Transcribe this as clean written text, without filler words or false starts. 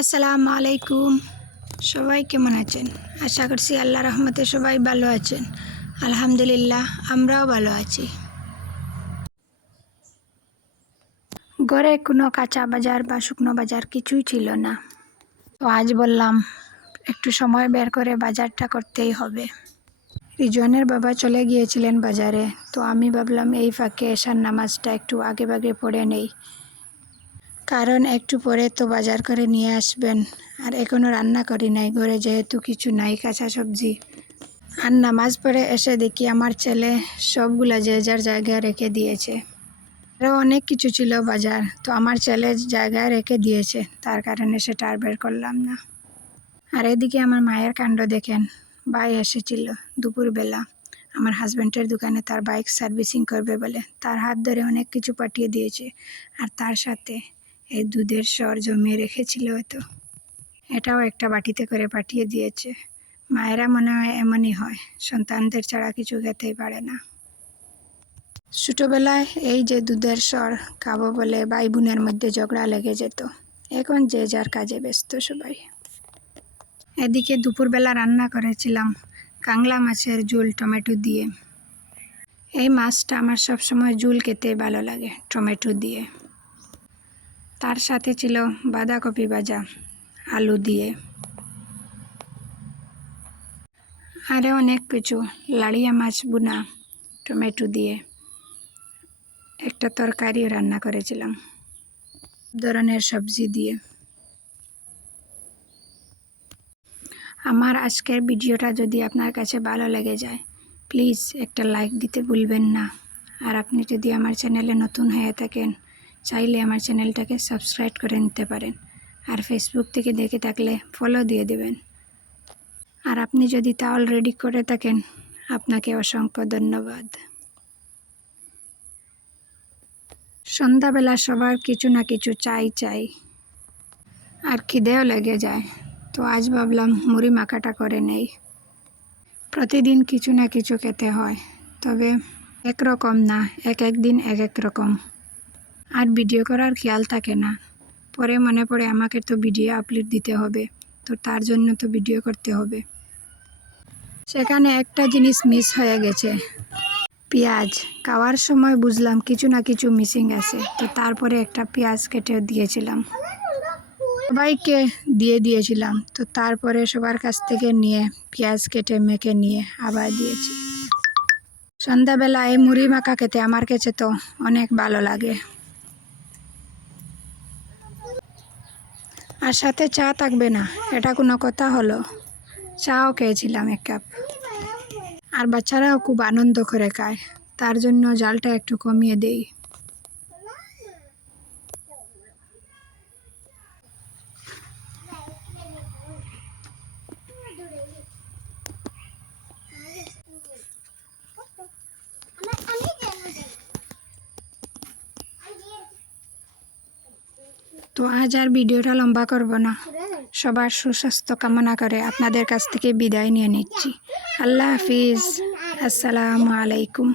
আসসালামু আলাইকুম। সবাই কেমন আছেন? আশা করছি আল্লাহ রহমতে সবাই ভালো আছেন। আলহামদুলিল্লাহ, আমরাও ভালো আছি। ঘরে কোনো কাঁচা বাজার বা শুকনো বাজার কিছুই ছিল না, তো আজ বললাম একটু সময় বের করে বাজারটা করতেই হবে। রিজওয়ানের বাবা চলে গিয়েছিলেন বাজারে, তো আমি ভাবলাম এই ফাঁকে এশার নামাজটা একটু আগে ভাগে পড়ে নেই, কারণ একটু পরে তো বাজার করে নিয়ে আসবেন। আর এখনও রান্না করি নাই, ঘরে যেহেতু কিছু নাই কাঁচা সবজি। আর নামাজ পড়ে এসে দেখি আমার ছেলে সবগুলা যে যার জায়গায় রেখে দিয়েছে। আরও অনেক কিছু ছিল বাজার, তো আমার ছেলে জায়গায় রেখে দিয়েছে, তার কারণে সেটা আর বের করলাম না। আর এদিকে আমার মায়ের কাণ্ড দেখেন, ভাই এসেছিল দুপুরবেলা আমার হাজব্যান্ডের দোকানে তার বাইক সার্ভিসিং করবে বলে, তার হাত ধরে অনেক কিছু পাঠিয়ে দিয়েছে। আর তার সাথে এই দুধের সর জমিয়ে রেখেছিল, হয়তো এটাও একটা বাটিতে করে পাঠিয়ে দিয়েছে। মায়েরা মনে হয় এমনই হয়, সন্তানদের ছাড়া কিছু খেতেই পারে না। ছোটোবেলায় এই যে দুধের সর খাবো বলে ভাই বোনের মধ্যে ঝগড়া লেগে যেত, এখন যে যার কাজে ব্যস্ত সবাই। এদিকে দুপুরবেলা রান্না করেছিলাম কাংলা মাছের ঝোল টমেটো দিয়ে। এই মাছটা আমার সবসময় ঝোল খেতে ভালো লাগে টমেটো দিয়ে। তার সাথে ছিল বাঁধাকপি ভাজা আলু দিয়ে, আরও অনেক কিছু, লাড়িয়া মাছ বুনা টমেটো দিয়ে একটা তরকারিও রান্না করেছিলাম ধরনের সবজি দিয়ে। আমার আজকের ভিডিওটা যদি আপনার কাছে ভালো লেগে যায়, প্লিজ একটা লাইক দিতে ভুলবেন না। আর আপনি যদি আমার চ্যানেলে নতুন হয়ে থাকেন, চাইলে আমার চ্যানেলটাকে সাবস্ক্রাইব করে নিতে পারেন। আর ফেসবুক থেকে দেখে থাকলে ফলো দিয়ে দেবেন। আর আপনি যদি তা অলরেডি করে থাকেন, আপনাকে অসংখ্য ধন্যবাদ। সন্ধ্যাবেলা সবার কিছু না কিছু চাই আর খিদেও লেগে যায়, তো আজ ভাবলাম মুড়ি মাখাটা করে নেই। প্রতিদিন কিছু না কিছু খেতে হয়, তবে একরকম না, এক দিন এক রকম। আর ভিডিও করার খেয়াল থাকে না, পরে মনে পড়ে আমাকে তো ভিডিও আপলোড দিতে হবে, তো তার জন্য তো ভিডিও করতে হবে। সেখানে একটা জিনিস মিস হয়ে গেছে, পেঁয়াজ। খাওয়ার সময় বুঝলাম কিছু না কিছু মিসিং আছে, তো তারপরে একটা পেঁয়াজ কেটে দিয়েছিলাম, সবাইকে দিয়েছিলাম। তো তারপরে সবার কাছ থেকে নিয়ে পেঁয়াজ কেটে মেখে নিয়ে আবার দিয়েছি। সন্ধ্যাবেলা এই মুড়ি মাখা খেতে আমার কাছে তো অনেক ভালো লাগে। আর সাথে চা থাকবে না, এটা কোনো কথা হলো? চাও খেয়েছিলাম এক কাপ। আর বাচ্চারাও খুব আনন্দ করে খায়, তার জন্য জালটা একটু কমিয়ে দেই। তো আজ আর ভিডিওটা লম্বা করব না, সবার সুস্বাস্থ্য কামনা করে আপনাদের কাছ থেকে বিদায় নিয়ে নিচ্ছি। আল্লাহ হাফিজ, আসসালামু আলাইকুম।